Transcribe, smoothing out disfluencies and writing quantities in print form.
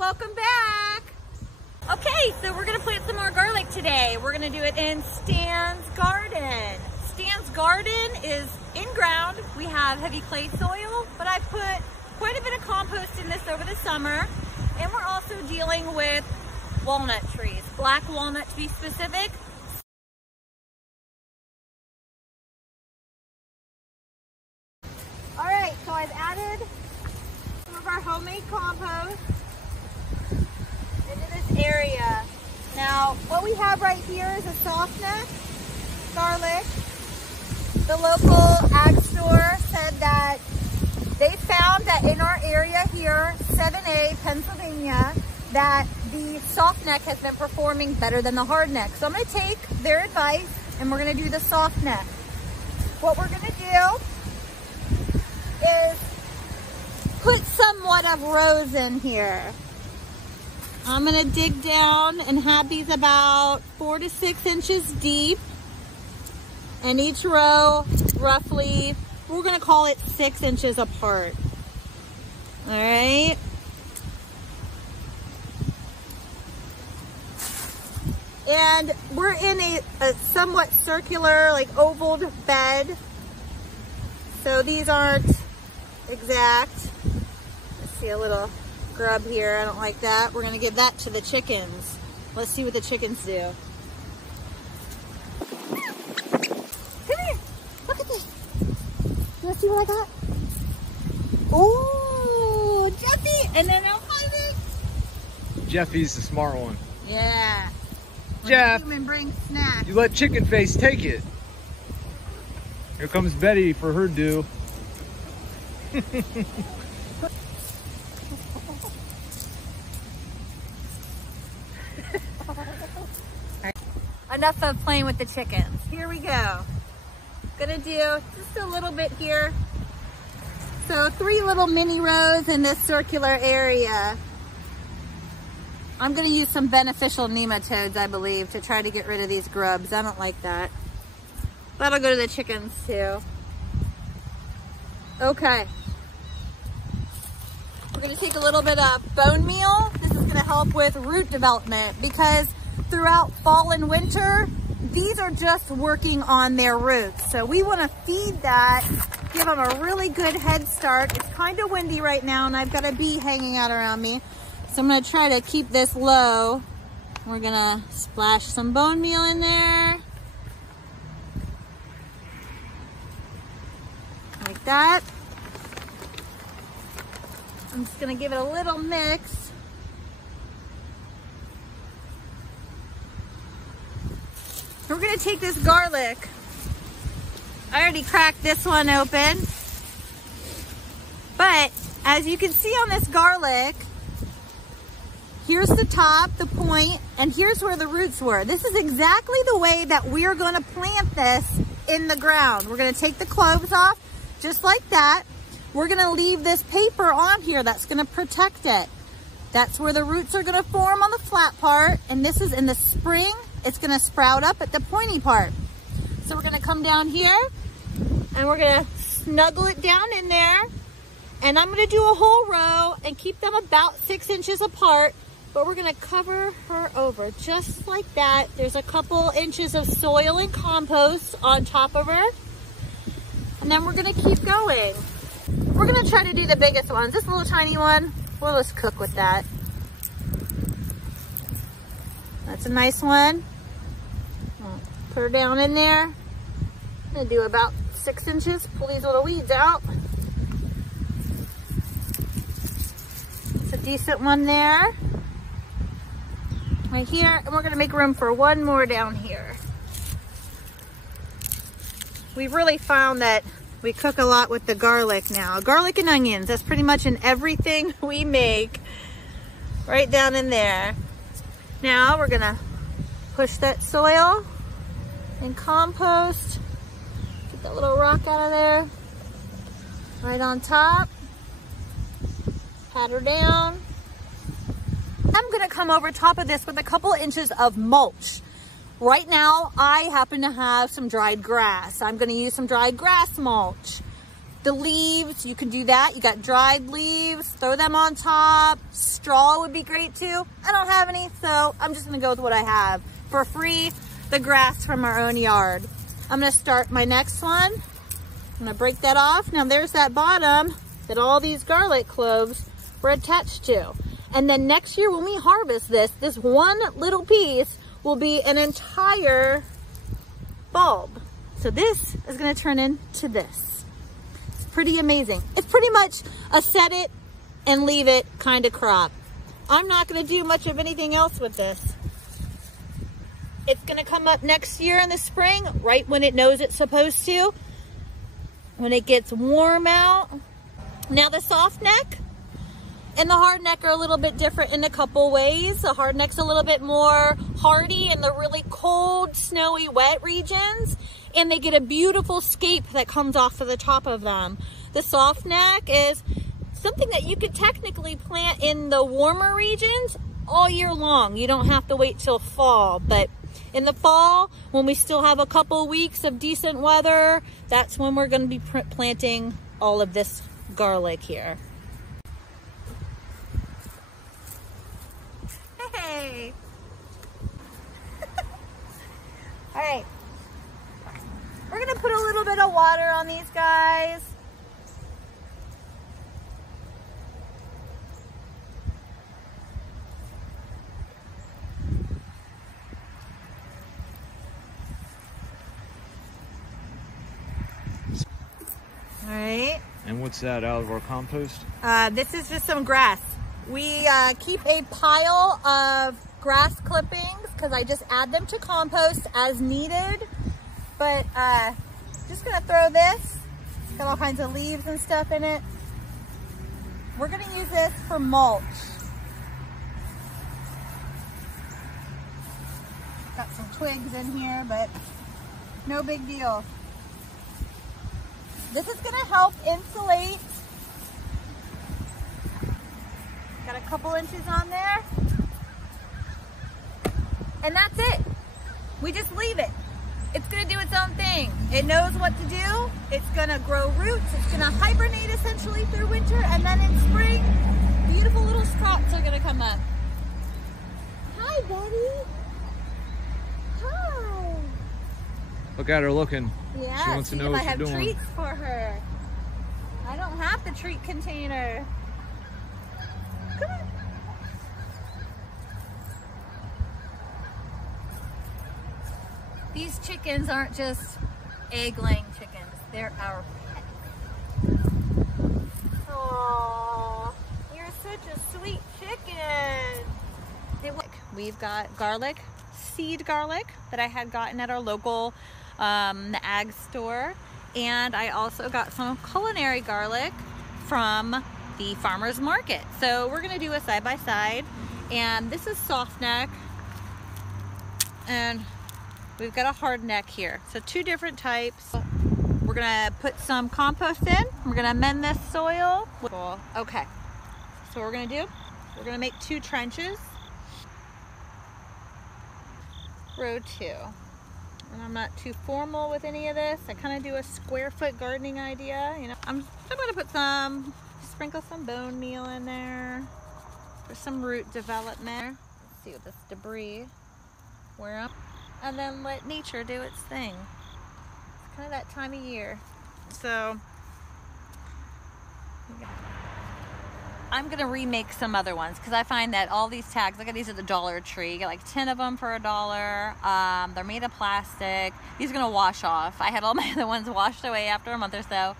welcome back. Okay, so we're gonna plant some more garlic today. We're gonna do it in Stan's garden. Stan's garden is in ground. We have heavy clay soil, but I put quite a bit of compost in this over the summer. And we're also dealing with walnut trees, black walnut to be specific. All right, so I've added some of our homemade compost into this area. Now, what we have right here is a soft neck garlic. The local ag store said that they found that in our area here, 7A, Pennsylvania, that the soft neck has been performing better than the hard neck. So I'm gonna take their advice and we're gonna do the soft neck. What we're gonna do is put somewhat of rows in here. I'm gonna dig down and have these about 4 to 6 inches deep. And each row, roughly, we're gonna call it 6 inches apart. All right. And we're in a somewhat circular, like ovaled bed. So these aren't exact. Let's see a little grub here. I don't like that. We're gonna give that to the chickens. Let's see what the chickens do. See what I got? Oh, Jeffy! And then I'll find it. Jeffy's the smart one. Yeah. Jeff, human brings snacks. you let Chicken Face take it. Here comes Betty for her due. Enough of playing with the chickens. Here we go. Gonna do just a little bit here. So 3 little mini rows in this circular area. I'm gonna use some beneficial nematodes, I believe, to try to get rid of these grubs. I don't like that. That'll go to the chickens too. Okay. We're gonna take a little bit of bone meal. This is gonna help with root development because throughout fall and winter, these are just working on their roots. So we want to feed that, give them a really good head start. It's kind of windy right now and I've got a bee hanging out around me. So I'm going to try to keep this low. We're going to splash some bone meal in there. Like that. I'm just going to give it a little mix. We're gonna take this garlic. I already cracked this one open. But as you can see on this garlic, here's the top, the point, and here's where the roots were. This is exactly the way that we're gonna plant this in the ground. We're gonna take the cloves off, just like that. We're gonna leave this paper on here that's gonna protect it. That's where the roots are gonna form on the flat part, and this is in the spring. It's gonna sprout up at the pointy part. So we're gonna come down here and we're gonna snuggle it down in there. And I'm gonna do a whole row and keep them about 6 inches apart, but we're gonna cover her over just like that. There's a couple inches of soil and compost on top of her. And then we're gonna keep going. We're gonna try to do the biggest ones. This little tiny one, we'll just cook with that. That's a nice one. Put her down in there. I'm gonna do about 6 inches. Pull these little weeds out. It's a decent one there. Right here. And we're gonna make room for one more down here. We've really found that we cook a lot with the garlic now. Garlic and onions, that's pretty much in everything we make. Right down in there. Now we're gonna push that soil and compost. Get that little rock out of there. Right on top. Pat her down. I'm gonna come over top of this with a couple inches of mulch. Right now, I happen to have some dried grass. I'm gonna use some dried grass mulch. The leaves, you can do that. You got dried leaves, throw them on top. Straw would be great too. I don't have any, so I'm just gonna go with what I have. For free, the grass from our own yard. I'm gonna start my next one. I'm gonna break that off. Now there's that bottom that all these garlic cloves were attached to. And then next year when we harvest this one little piece will be an entire bulb. So this is gonna turn into this. Pretty amazing. It's pretty much a set it and leave it kind of crop. I'm not going to do much of anything else with this. It's going to come up next year in the spring, right when it knows it's supposed to, when it gets warm out. Now the soft neck and the hard neck are a little bit different in a couple ways. The hard neck's a little bit more hardy in the really cold, snowy, wet regions. And they get a beautiful scape that comes off of the top of them. The soft neck is something that you could technically plant in the warmer regions all year long. You don't have to wait till fall, but in the fall, when we still have a couple weeks of decent weather, that's when we're gonna be planting all of this garlic here. Hey! All right. We're gonna put a little bit of water on these guys. All right. And what's that out of our compost? This is just some grass. We keep a pile of grass clippings because I just add them to compost as needed. But just gonna throw this. It's got all kinds of leaves and stuff in it. We're gonna use this for mulch. Got some twigs in here, but no big deal. This is gonna help insulate. Got a couple inches on there. And that's it. We just leave it. It's gonna do its own thing. It knows what to do. It's gonna grow roots. It's gonna hibernate essentially through winter, and then in spring, beautiful little sprouts are gonna come up. Hi, Betty. Hi. Look at her looking. Yeah, she wants to know what you're doing. I have treats for her. I don't have the treat container. Come on. These chickens aren't just egg-laying chickens, they're our pets. Aww, you're such a sweet chicken. We've got garlic, seed garlic that I had gotten at our local the ag store, and I also got some culinary garlic from the farmer's market. So we're gonna do a side-by-side, and this is soft neck, and we've got a hard neck here. So two different types. We're gonna put some compost in. We're gonna amend this soil. Okay, so what we're gonna do, we're gonna make 2 trenches. Row 2. And I'm not too formal with any of this. I kind of do a square foot gardening idea. You know, I'm gonna put sprinkle some bone meal in there for some root development. Let's see what this debris, and then let nature do its thing. It's kind of that time of year. So I'm gonna remake some other ones because I find that all these tags, look at these at the Dollar Tree, you get like 10 of them for $1. They're made of plastic. These are gonna wash off. I had all my other ones washed away after a month or so.